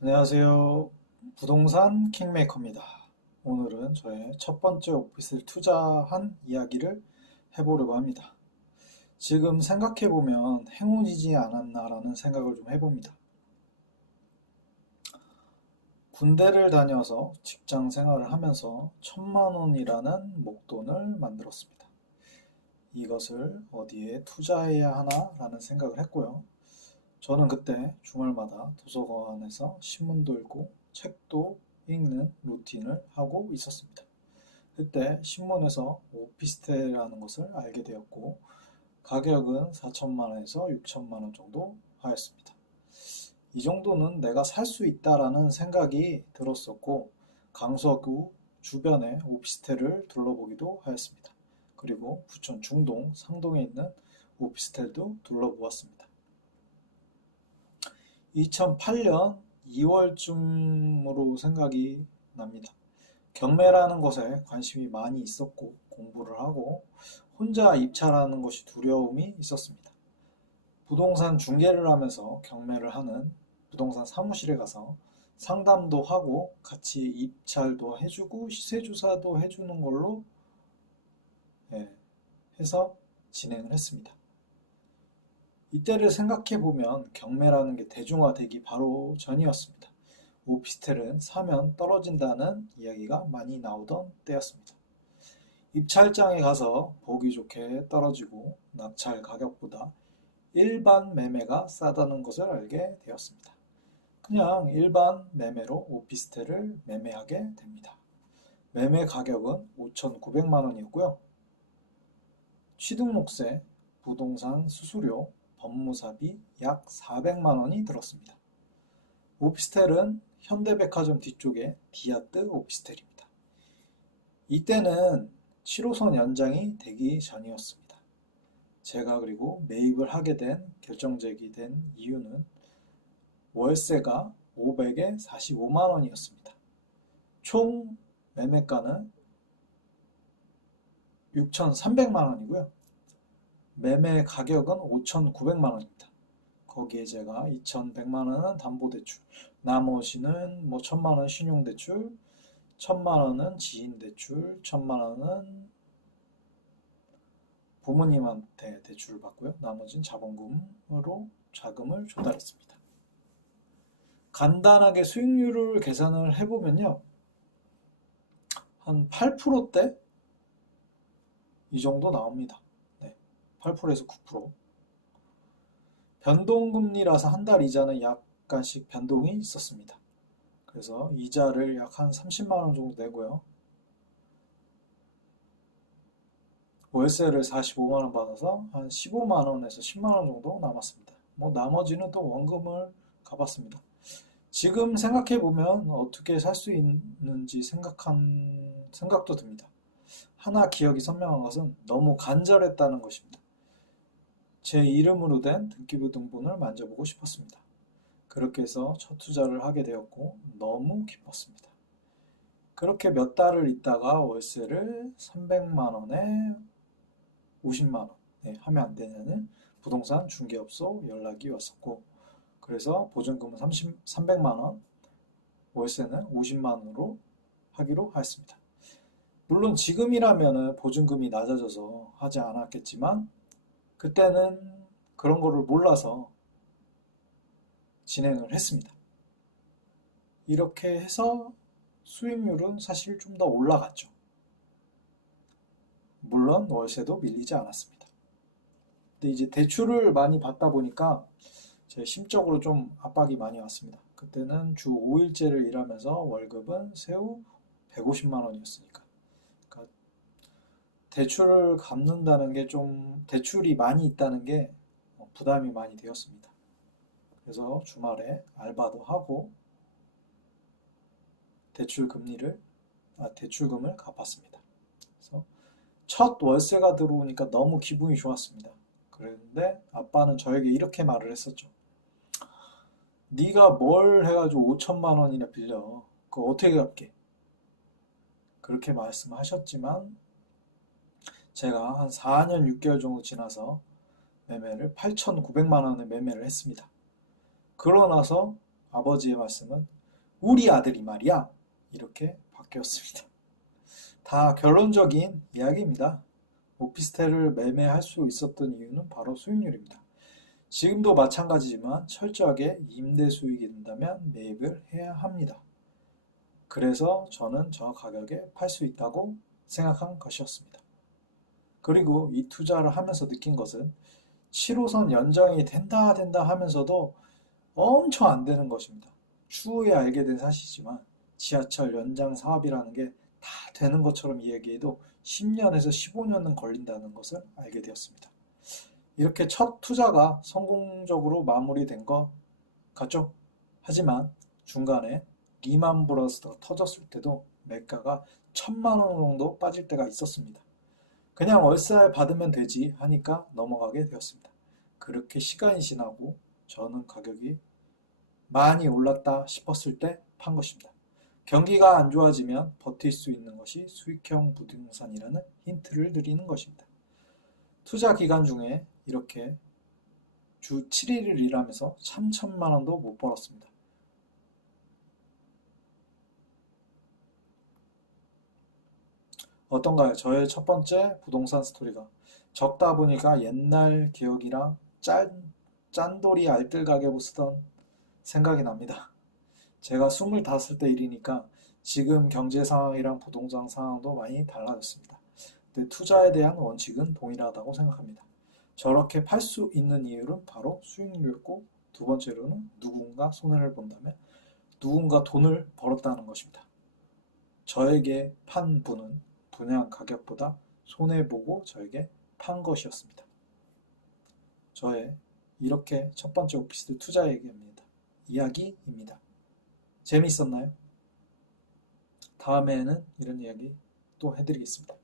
안녕하세요. 부동산 킹메이커입니다. 오늘은 저의 첫 번째 오피스를 투자한 이야기를 해보려고 합니다. 지금 생각해보면 행운이지 않았나라는 생각을 좀 해봅니다. 군대를 다녀서 직장 생활을 하면서 1,000만 원이라는 목돈을 만들었습니다. 이것을 어디에 투자해야 하나라는 생각을 했고요. 저는 그때 주말마다 도서관에서 신문도 읽고 책도 읽는 루틴을 하고 있었습니다. 그때 신문에서 오피스텔이라는 것을 알게 되었고 가격은 4천만 원에서 6천만 원 정도 하였습니다. 이 정도는 내가 살 수 있다라는 생각이 들었었고 강서구 주변의 오피스텔을 둘러보기도 하였습니다. 그리고 부천 중동 상동에 있는 오피스텔도 둘러보았습니다. 2008년 2월쯤으로 생각이 납니다. 경매라는 것에 관심이 많이 있었고 공부를 하고 혼자 입찰하는 것이 두려움이 있었습니다. 부동산 중개를 하면서 경매를 하는 부동산 사무실에 가서 상담도 하고 같이 입찰도 해주고 시세조사도 해주는 걸로 예, 해서 진행을 했습니다. 이때를 생각해 보면 경매라는 게 대중화되기 바로 전이었습니다. 오피스텔은 사면 떨어진다는 이야기가 많이 나오던 때였습니다. 입찰장에 가서 보기 좋게 떨어지고 낙찰 가격보다 일반 매매가 싸다는 것을 알게 되었습니다. 그냥 일반 매매로 오피스텔을 매매하게 됩니다. 매매 가격은 5,900만 원이었고요. 취등록세, 부동산 수수료, 법무사비 약 400만 원이 들었습니다. 오피스텔은 현대백화점 뒤쪽에 디아트 오피스텔입니다. 이때는 7호선 연장이 되기 전이었습니다. 제가 그리고 매입을 하게 된 결정적이 된 이유는 월세가 500에 45만 원이었습니다. 총 매매가는 6,300만 원이고요. 매매 가격은 5,900만 원입니다. 거기에 제가 2,100만 원은 담보대출, 나머지는 뭐 1,000만 원 신용대출, 1,000만 원은 지인대출, 1,000만 원은 부모님한테 대출을 받고요. 나머지는 자본금으로 자금을 조달했습니다. 간단하게 수익률을 계산을 해보면요. 한 8%대 이 정도 나옵니다. 네, 8%에서 9%. 변동금리라서 한 달 이자는 약간씩 변동이 있었습니다. 그래서 이자를 약 한 30만 원 정도 내고요. 월세를 45만 원 받아서 한 15만 원에서 10만 원 정도 남았습니다. 뭐 나머지는 또 원금을 갚았습니다. 지금 생각해 보면 어떻게 살 수 있는지 생각도 듭니다. 하나 기억이 선명한 것은 너무 간절했다는 것입니다. 제 이름으로 된 등기부등본을 만져보고 싶었습니다. 그렇게 해서 첫 투자를 하게 되었고 너무 기뻤습니다. 그렇게 몇 달을 있다가 월세를 300만 원에 50만 원 하면 안 되냐는 부동산 중개업소 연락이 왔었고 그래서 보증금은 300만 원, 월세는 50만 원으로 하기로 하였습니다. 물론 지금이라면 보증금이 낮아져서 하지 않았겠지만 그때는 그런 거를 몰라서 진행을 했습니다. 이렇게 해서 수익률은 사실 좀 더 올라갔죠. 물론 월세도 밀리지 않았습니다. 근데 이제 대출을 많이 받다 보니까 제 심적으로 좀 압박이 많이 왔습니다. 그때는 주 5일제를 일하면서 월급은 새우 150만 원이었으니까. 그러니까 대출을 갚는다는 게 좀 대출이 많이 있다는 게 부담이 많이 되었습니다. 그래서 주말에 알바도 하고 대출금을 갚았습니다. 그래서 첫 월세가 들어오니까 너무 기분이 좋았습니다. 그런데 아빠는 저에게 이렇게 말을 했었죠. 네가 뭘 해가지고 5천만 원이나 빌려. 그거 어떻게 갚게? 그렇게 말씀하셨지만 제가 한 4년 6개월 정도 지나서 매매를 8,900만 원에 매매를 했습니다. 그러고 나서 아버지의 말씀은 우리 아들이 말이야. 이렇게 바뀌었습니다. 다 결론적인 이야기입니다. 오피스텔을 매매할 수 있었던 이유는 바로 수익률입니다. 지금도 마찬가지지만 철저하게 임대 수익이 된다면 매입을 해야 합니다. 그래서 저는 저 가격에 팔 수 있다고 생각한 것이었습니다. 그리고 이 투자를 하면서 느낀 것은 7호선 연장이 된다 하면서도 엄청 안 되는 것입니다. 추후에 알게 된 사실이지만 지하철 연장 사업이라는 게 다 되는 것처럼 이야기해도 10년에서 15년은 걸린다는 것을 알게 되었습니다. 이렇게 첫 투자가 성공적으로 마무리된 것 같죠? 하지만 중간에 리만 브러스가 터졌을 때도 매가가 1,000만 원 정도 빠질 때가 있었습니다. 그냥 월세 받으면 되지 하니까 넘어가게 되었습니다. 그렇게 시간이 지나고 저는 가격이 많이 올랐다 싶었을 때 판 것입니다. 경기가 안 좋아지면 버틸 수 있는 것이 수익형 부동산이라는 힌트를 드리는 것입니다. 투자 기간 중에 이렇게 주 7일을 일하면서 3천만 원도 못 벌었습니다. 어떤가요? 저의 첫 번째 부동산 스토리가 적다 보니까 옛날 기억이랑 짠돌이 알뜰 가계부 쓰던 생각이 납니다. 제가 25살 때 일이니까 지금 경제 상황이랑 부동산 상황도 많이 달라졌습니다. 근데 투자에 대한 원칙은 동일하다고 생각합니다. 저렇게 팔 수 있는 이유는 바로 수익률이었고 두 번째로는 누군가 손해를 본다면 누군가 돈을 벌었다는 것입니다. 저에게 판 분은 분양 가격보다 손해보고 저에게 판 것이었습니다. 저의 이렇게 첫 번째 오피스텔 투자 이야기입니다. 재미있었나요? 다음에는 이런 이야기 또 해드리겠습니다.